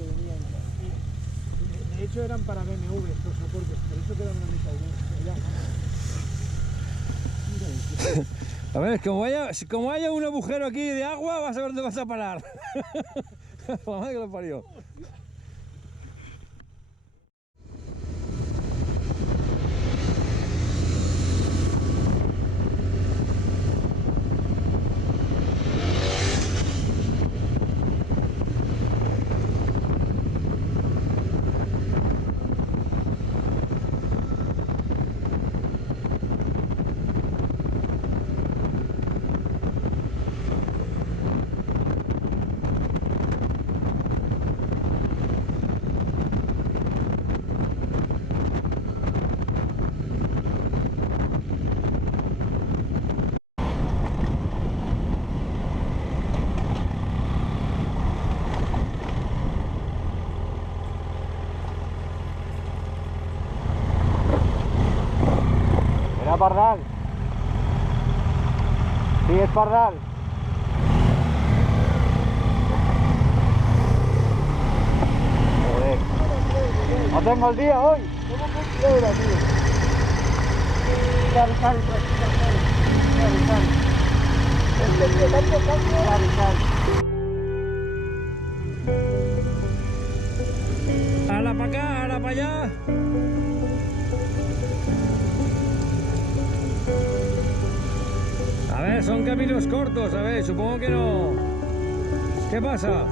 que venían. De hecho eran para BMW estos soportes, por eso quedan una mitad bien. A ver, como haya un agujero aquí de agua, vas a ver dónde vas a parar. La madre que lo parió. Pardal. Sí, es pardal. Joder. No tengo el día hoy. ¿Cómo funciona, tío? Sal. Ahora para acá, ahora para allá. A ver, son caminos cortos, a ver, supongo que no. ¿Qué pasa?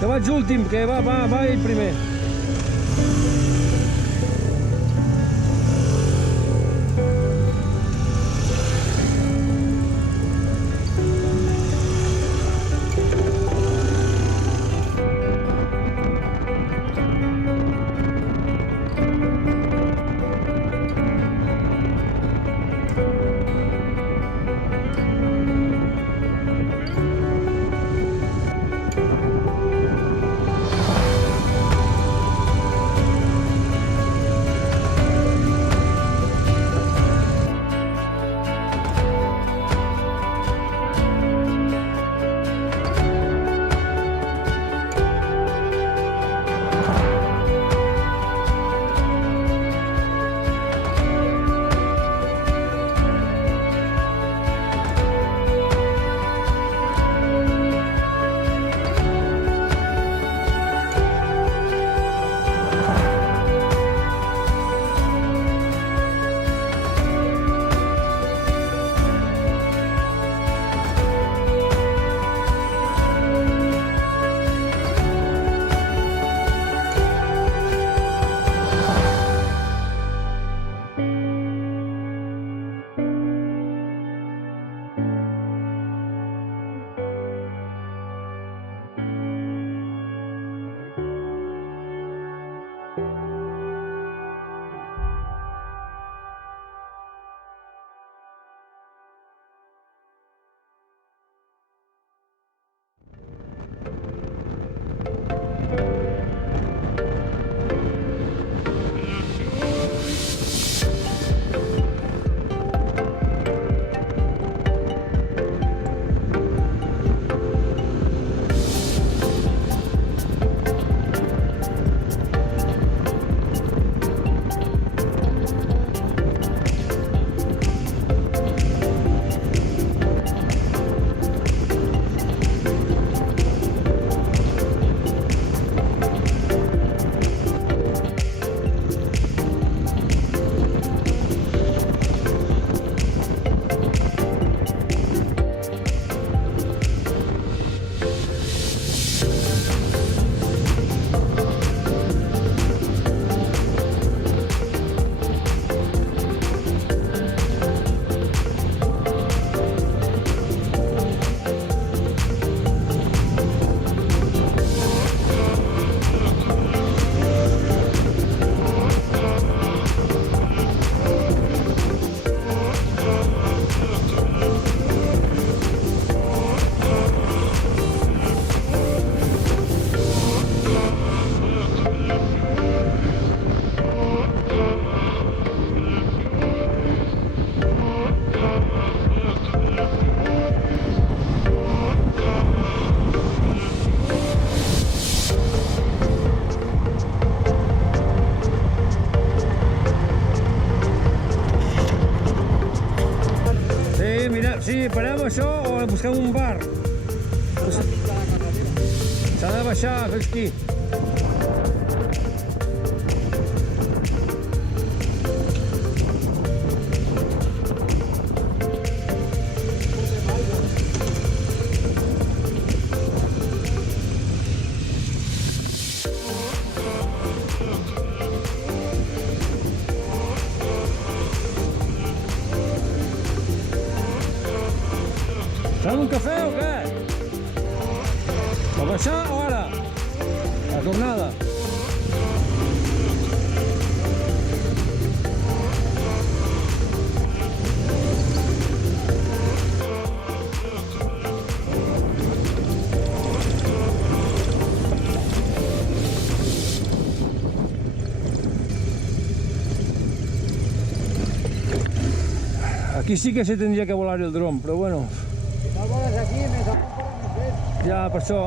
Que vaig últim, que va ell primer. de baixar, Felski. Fem un cafè o què? A baixar o ara? La tornada. Aquí sí que se tendría que volar el dron, però bueno. No voles aquí, més amunt per més bé. Ja, per això.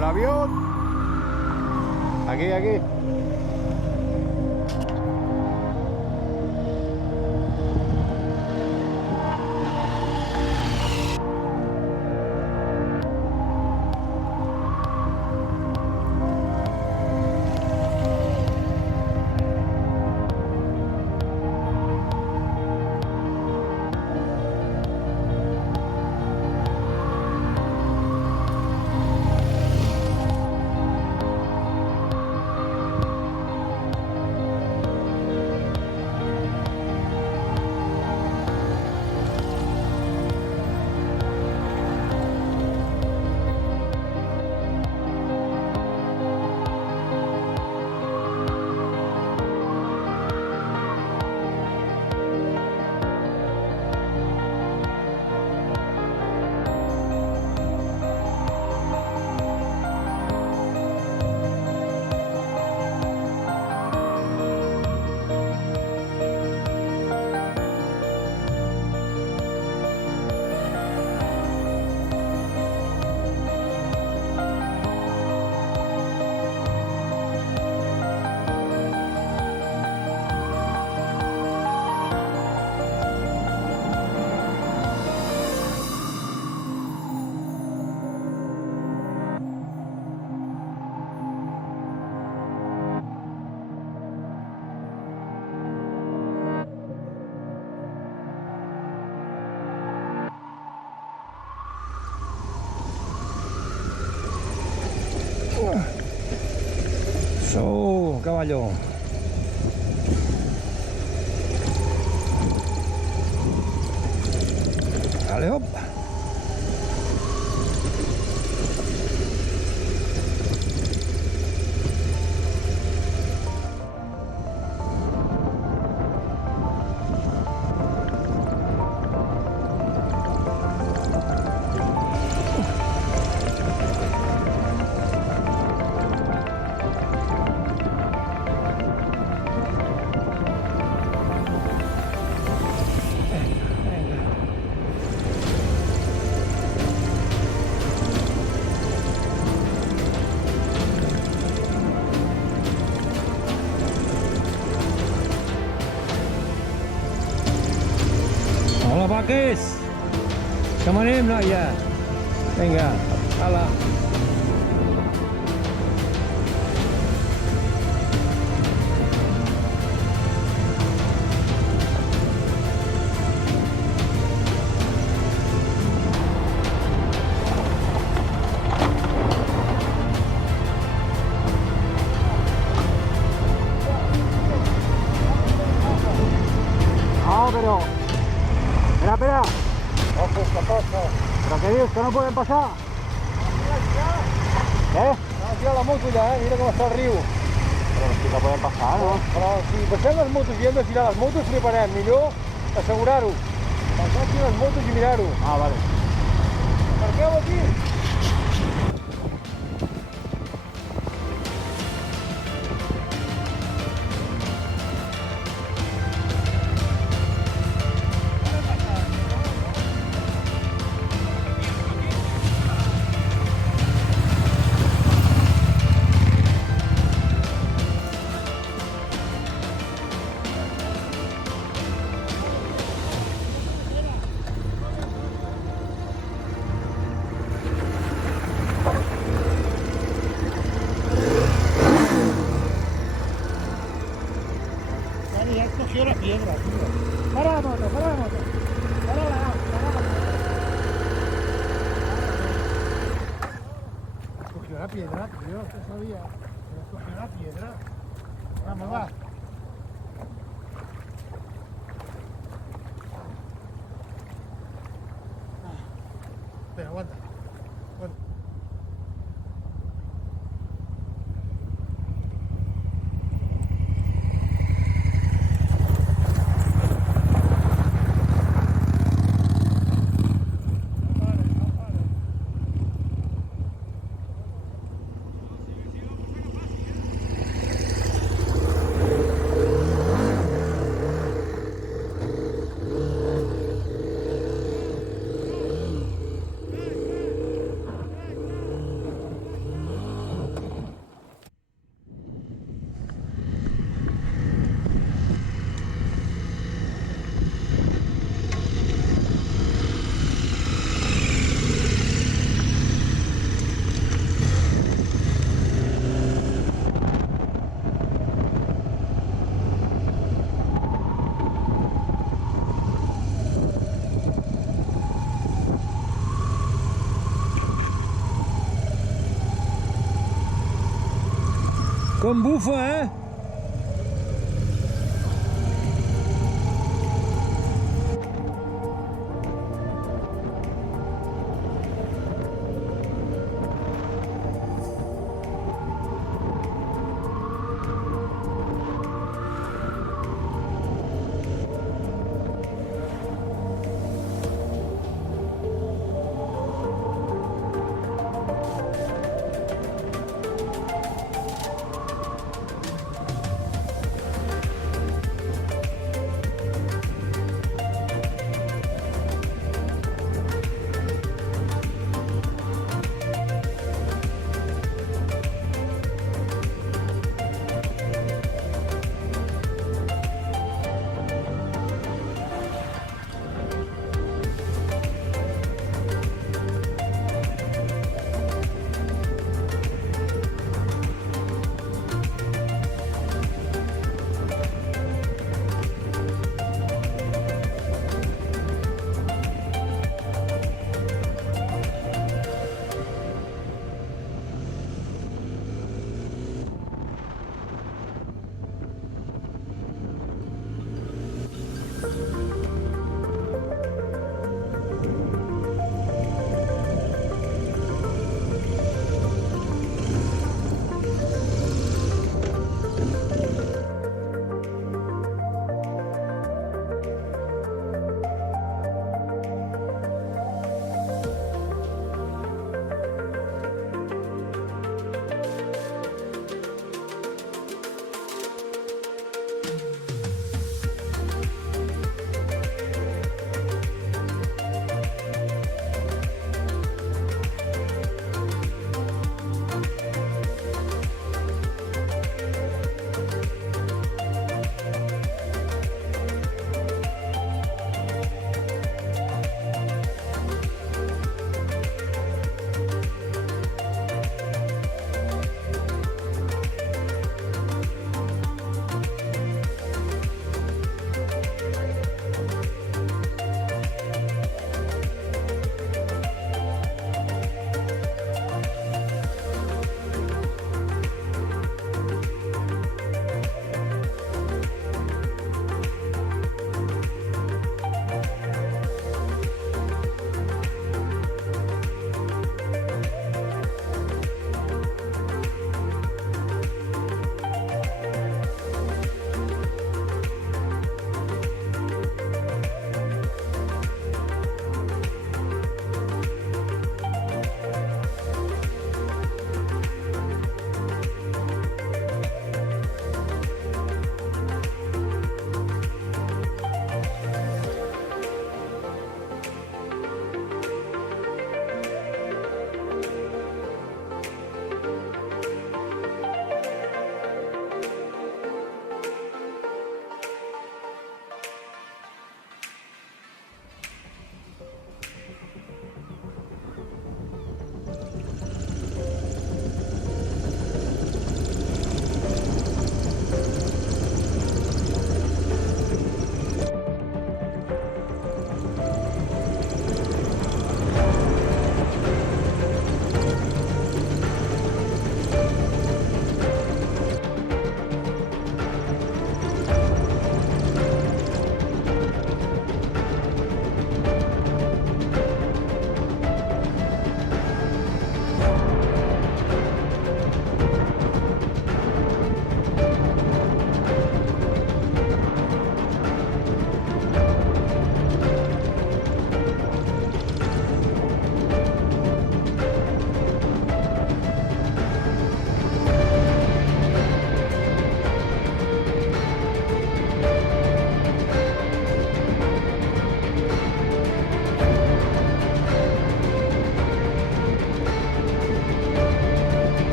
El avión. Aquí, aquí. Eso, caballo. Vale, hop. Hola, vaques. Som On anem, noia? Vinga, hala. No, pero... Espera. Ojo, ¿qué pasa? ¿Pero qué dices? ¿Que no pueden pasar? ¿Eh? No, tira la moto ya, mira cómo está el río. Però sí que podem passar, no? Però si passem les motos i hem de tirar les motos, fliparem. Millor assegurar-ho. Passar aquí les motos i mirar-ho. Ah, vale. Marqueu aquí. Ya cogió la piedra, tío. Para la moto, para la moto. Para la moto. Cogió la piedra, tío, ¿qué sabía? Cogió la piedra. Vamos, va. Espera, aguanta. Com bufa, eh?